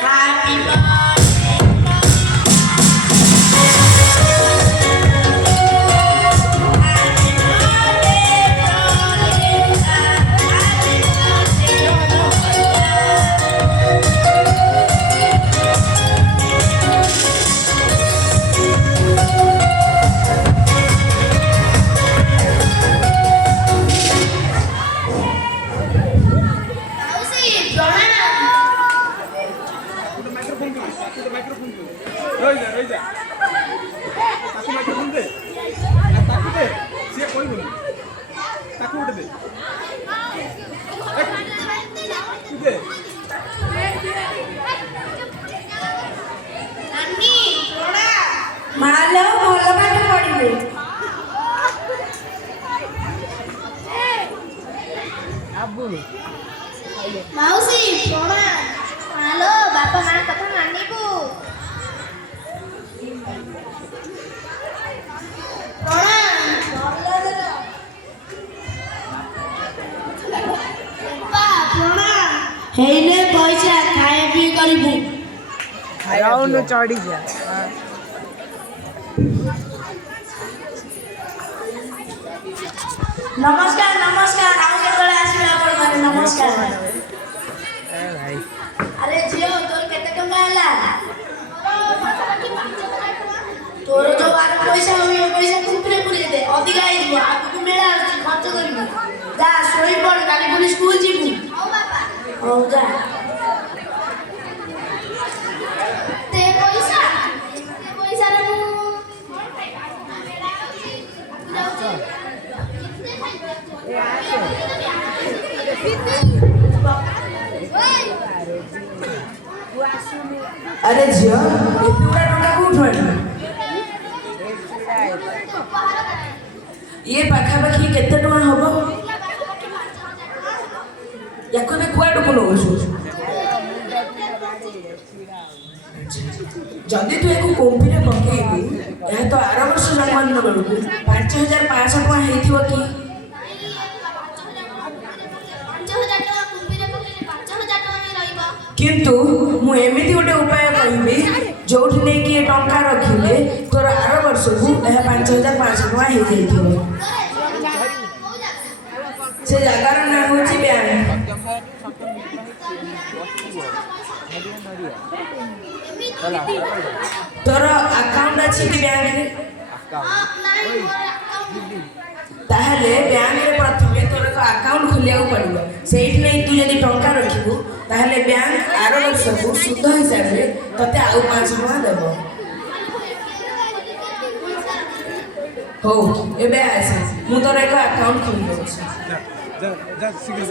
Happy birthday. Happy birthday, Lolita. Happy birthday, Mausi, Roja. Taku microphone de. Taku de. Siya koi bolu. Taku ude de. Ude. Nani, Roda. ମାଲୋ ଭଲ ପାଠ ପଢିବେ। Mausi, Roda. Halo, bapak mah kata manibu. ହେଇନେ ପଇସା ଖାଇବା ପିଇ କରିବୁ। ଖାଇବାକୁ ଚଢି ଯା ନମସ୍କାର ନମସ୍କାର ଆଉ କେତେବେଳେ ଆସିବେ ଆପଣ ମାନେ ନମସ୍କାର। ଆରେ ଝିଅ ତୋର କେତେ ଟଙ୍କା ହେଲା? ତୋର ଯୋଉ ଆର ପଇସା ହୁଏ ପଇସା କୁମ୍ପିରେ ପୁରେଇ ଦେ ଅଧିକା ହେଇଯିବ ଆଗକୁ ମେଳା ଆସୁଛି ଖର୍ଚ୍ଚ କରିବୁ। ଯା ଶୋଇପଡ କାଲି ପୁଣି ସ୍କୁଲ ଯିବୁ। ହଉ ଯା। ते पैसा रे मु अरे झियो एतुरा टका कोठु आइल? ये पाखापाखि केते टका हबो? याको बे कुआडु को नउछु? जदि तू एको कोम्पीरे पकेइबु या तो आर वर्ष जन्मदिन बेलकु 5500 टका हेइथिबो कि? 5000 टका कुंपीरे पकेले 5000 टका में रहइबो। किंतु मु एमिति गोटे उपाय कहिबी जोठी नै कि ए टंका रखिले तोर आर वर्ष को एहा 5500 टका हेइ जाइथिबो। से जगार ना होची बैंक। तोर अकाउंट अछि कि बैंक रे? ताहले बैंक रे प्रथमे तोर एक अकाउंट खोलिया पड़िबो। सेठी नै तू यदि टंका रखिबो ताहले बैंक आर वर्ष को सुध हिसाब रे तते आउ 500 टका देबो। हो एबे आसे मु तोर एक अकाउंट खोलि देबो। जा शीघ्र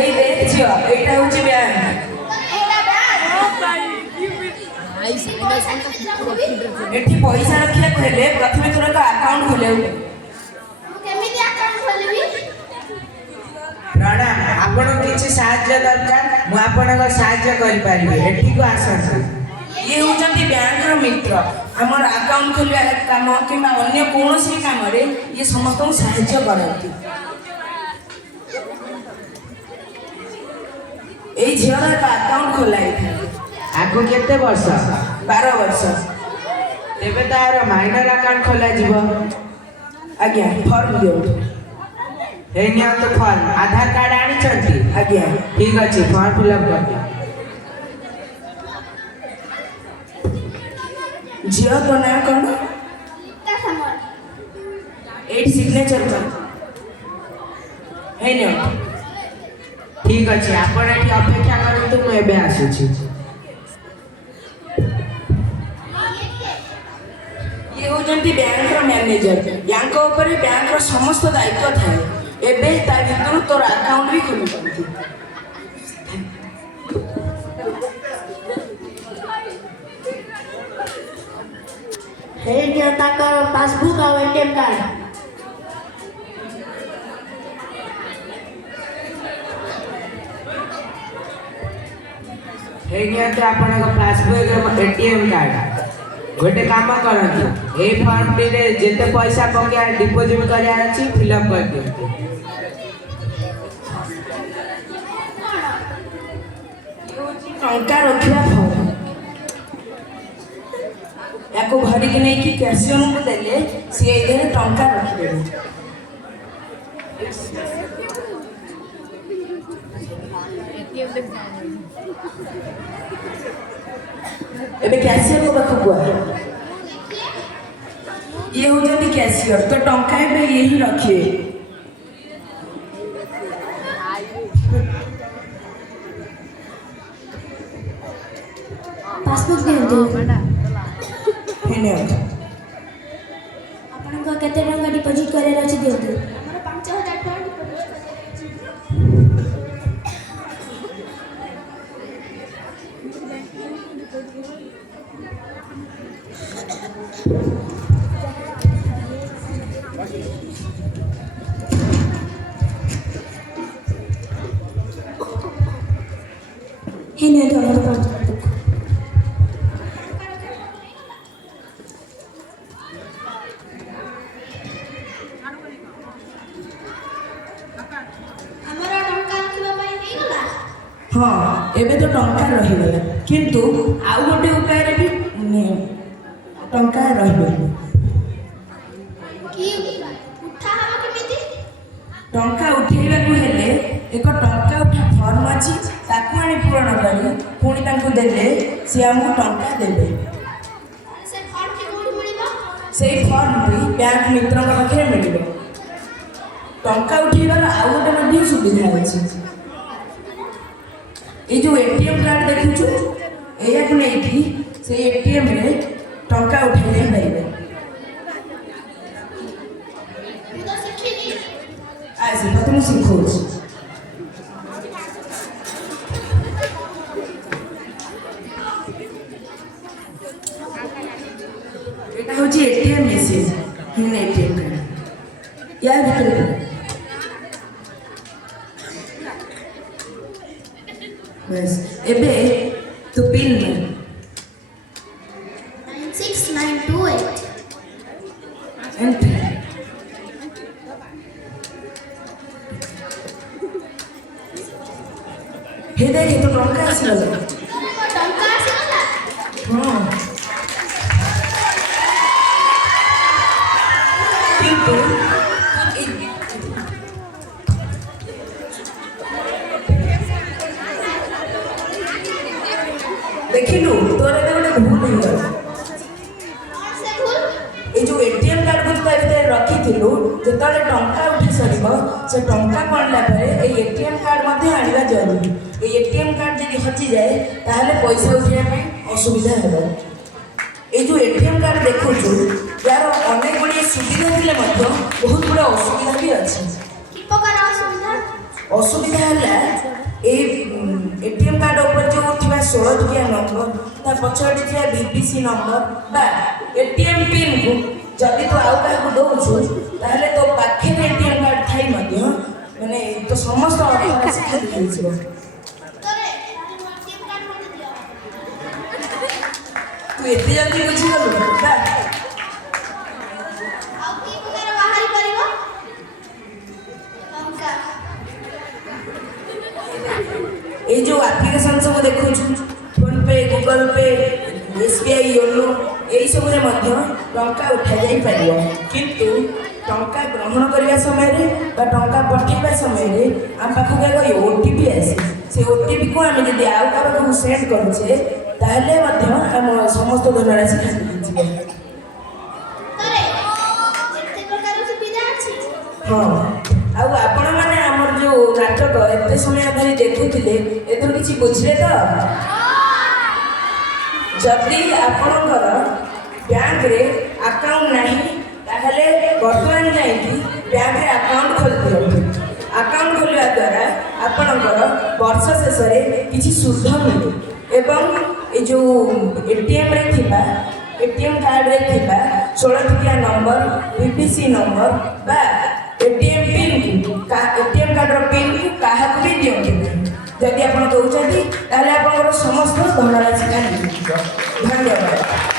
এই দেখছিও এটা হচ্ছে ব্যাংক। এটি পয়সা রখিয়া কইলে প্রথমে তোর একটা অ্যাকাউন্ট খোলেউ। केमिति अकाउंट खोलिबी? प्रणाम आपण किछि साहाय्य दरकार मु आपनक साहाय्य करि पारिबे एठी को आसंतु। ये होचंती बैंक रो मित्र हमर अकाउंट खोलिया काम किबा अन्य कोनोसी काम रे ये समस्त साहाय्य करंती। এই ঝিওর একটা अकाउंट खोलाई आगु केते वर्ष? 12 वर्ष। तेबे तार माइनर अकाउंट खोला जीवो। आज्ञा फॉर्म दियो। हे निया तो फॉर्म आधार कार्ड आनी चंती। आज्ञा ठीक अछि फॉर्म फिलअप कर दियो। झियो तो नाम कोन? का समर। एट सिग्नेचर कर। हे नियो ठीक अछि आपण एठी अपेक्षा करंतु मु एबे आसुछि। ये होचंती बैंक रो मैनेजर यांको ऊपर बैंक रो समस्त दायित्व थाए। एबे ता भितर तोर अकाउंट भी खोलि पांती। ହେଇଯିବ ତାଙ୍କର ପାସବୁକ୍ ଆଉ ଏଟିଏମ୍ କାର୍ଡ। ହେଇ ନିଅନ୍ତୁ ଆପଣଙ୍କ ପାସବୁକ୍ ଏବଂ ଏଟିଏମ୍ କାର୍ଡ। ଗୋଟେ କାମ କରନ୍ତୁ, ଏଇ ଫର୍ମଟିରେ ଯେତେ ପଇସା ପକେଇବା ଡିପୋଜିଟ୍ କରିବାର ଅଛି ଫିଲ୍ଅପ୍ କରିଦିଅନ୍ତୁ। ଟଙ୍କା ରଖିବା ଫର୍ମ। ୟାକୁ ଭରିକି ନେଇକି କ୍ୟାସିୟରଙ୍କୁ ଦେଲେ ସିଏ ଏଥିରେ ଟଙ୍କା ରଖିଦେବେ। ଏବେ କ୍ୟାସିୟରଙ୍କ ପାଖକୁ କୁହ। ଇଏ ହଉଛନ୍ତି କ୍ୟାସିୟର, ତ ଟଙ୍କା ଏବେ ଇଏ ହିଁ ରଖିବେ। ପାସବୁକ୍ ଦିଅନ୍ତୁ। ଧନ୍ୟବାଦ। ଆପଣଙ୍କ କେତେ ଟଙ୍କା ଡିପୋଜିଟ୍ କରିବାର ଅଛି ଦିଅନ୍ତୁ। ଆମର 5,000 ଟଙ୍କା ଡିପୋଜିଟ୍ କରିବାର ଅଛି। हे ନିଅନ୍ତୁ ଆମର 5,000 ଟଙ୍କା। ଆମର ଟଙ୍କା ରଖିବା ପାଇଁ ହେଇଗଲା। ହଁ, ଏବେ ତ ଟଙ୍କା ରହିଗଲା, କିନ୍ତୁ ଆଉ ଗୋଟେ ଉପାୟରେ ବି ଟଙ୍କା ରହିବ। କି ଉଠା ହବ କେମିତି? ଟଙ୍କା ଉଠେଇବାକୁ ହେଲେ ଏକ ଟଙ୍କା ଉଠା ଫର୍ମ ଅଛି, ତାକୁ ଆଣି ପୂରଣ କରି ପୁଣି ତାଙ୍କୁ ଦେଲେ ସେ ଆମକୁ ଟଙ୍କା ଦେବେ। ସେ ଫର୍ମଟି କୋଉଠି ମିଳିବ? ସେଇ ଫର୍ମଟି ବ୍ୟାଙ୍କ ମିତ୍ରଙ୍କ ପାଖରେ ମିଳିବ। ଟଙ୍କା ଉଠେଇବାର ଆଉ ଗୋଟେ ମଧ୍ୟ ସୁବିଧା ଅଛି। ଏଇ ଯୋଉ ଏଟିଏମ୍ କାର୍ଡ ଦେଖୁଛୁ, ଏହାକୁ ନେଇକି ସେଇ ଏଟିଏମ୍ରେ ଟଙ୍କା ଉଠାଇ ଦେଇପାରିବେ। ମୁଁ ତ ଶିଖିନି। ଆସେ ତତେ ମୁଁ ଶିଖଉଛି। ଏଇଟା ହଉଛି ଏଟିଏମ୍ ମେସିନ୍, ଏଟିଏମ୍ କାର୍ଡ। ୟା ଭିତରେ ବସ୍ ଏବେ ତୁ ପିନ୍ ମାର। 96928। ଏଣ୍ଟ୍ରି। ହେ ଦେଖେ ତୋ ଟଙ୍କା ଆସିଗଲା। ଟଙ୍କା ଆସିଗଲା। ହଁ, କିନ୍ତୁ ଦେଖିଲୁ ତୋର ଏବେ ଗୋଟେ ଭୁଲ ହେଇଗଲା। କଣ ସେ ଭୁଲ? ଏଇ ଯୋଉ ଏଟିଏମ୍ କାର୍ଡକୁ ତୁ ତା ଭିତରେ ରଖିଥିଲୁ, ଯେତେବେଳେ ଟଙ୍କା ଉଠି ସରିବ ସେ ଟଙ୍କାକୁ ଆଣିଲା ପରେ ଏଇ ଏଟିଏମ୍ କାର୍ଡ ମଧ୍ୟ ଆଣିବା ଜରୁରୀ। ଏଇ ଏଟିଏମ୍ କାର୍ଡ ଯଦି ହଜିଯାଏ ତାହେଲେ ପଇସା ଉଠାଇବା ପାଇଁ ଅସୁବିଧା ହେବ। ଏଇ ଯୋଉ ଏଟିଏମ୍ କାର୍ଡ ଦେଖୁଛୁ, ଯାହାର ଅନେକ ଗୁଡ଼ିଏ ସୁବିଧା ଥିଲେ ମଧ୍ୟ ବହୁତ ଗୁଡ଼ିଏ ଅସୁବିଧା ବି ଅଛି। କି ପ୍ରକାର ଅସୁବିଧା? ଅସୁବିଧା ହେଲା ଏଇ ଏଟିଏମ୍ କାର୍ଡ ଉପରେ ଯେଉଁ ଥିବା 16 ଟିକିଆ ନମ୍ବର, ତା ପଛରେ ଥିବା ଭିପିସି ନମ୍ବର ବା ଏଟିଏମ୍ ପିନ୍କୁ ଯଦି ତୁ ଆଉ କାହାକୁ ଦେଉଛୁ, ତାହେଲେ ତୋ ପାଖରେ ଏଟିଏମ୍ କାର୍ଡ ଥାଇ ମଧ୍ୟ ମାନେ ତୋ ସମସ୍ତ ଅର୍ଥ ରାଶି ଖାଲି ହେଇଯିବ। ତୁ ଏତେ ଜଲ୍ଦି ବୁଝିଗଲୁ ବା? ଆଉ କି ପ୍ରକାର ବାହାରି ପାରିବ? ଟଙ୍କା। ଏଇ ଯୋଉ ଆପ୍ଲିକେସନ୍ ସବୁ ଦେଖୁଛୁ, PhonePe, Google Pay, SBI, YONO, ଏଇସବୁରେ ମଧ୍ୟ ଟଙ୍କା ଉଠାଯାଇପାରିବ। କିନ୍ତୁ ଟଙ୍କା ଗ୍ରହଣ କରିବା ସମୟରେ ବା ଟଙ୍କା ପଠାଇବା ସମୟରେ ଆମ ପାଖକୁ ଏକ OTP ଆସେ। ସେ OTPକୁ ଆମେ ଯଦି ଆଉ କାହା ପାଖକୁ ସେଣ୍ଡ କରୁଛେ, ତାହେଲେ ମଧ୍ୟ ଆମ ସମସ୍ତ ଧନରାଶି ଖାଲି ହେଇଯିବ। ଏତେ ପ୍ରକାର ସୁବିଧା ଅଛି। ହଁ, ଆଉ ଆପଣମାନେ ଆମର ଯୋଉ ନାଟକ ଏତେ ସମୟ ଧରି ଦେଖୁଥିଲେ, ଏଥିରୁ କିଛି ବୁଝିଲେ ତ? ଯଦି ଆପଣଙ୍କର ବ୍ୟାଙ୍କରେ ଆକାଉଣ୍ଟ ନାହିଁ, ତାହେଲେ ବର୍ତ୍ତମାନ ଯାଇକି ବ୍ୟାଙ୍କରେ ଆକାଉଣ୍ଟ ଖୋଲିଦିଅନ୍ତୁ। ଆକାଉଣ୍ଟ ଖୋଲିବା ଦ୍ୱାରା ଆପଣଙ୍କର ବର୍ଷ ଶେଷରେ କିଛି ସୁଧ ମିଳେ ଏବଂ ଏ ଯେଉଁ ଏଟିଏମ୍ରେ ଥିବା एटीएम कार्ड रे थिबा 16 टिकिया नंबर बीपीसी नंबर बा एटीएम पिन को एटीएम कार्ड रो पिन को काहा को भी दियंती जदि आपण दउचंती ताले आपनकर समस्त धनराशि खाली धन्यवाद।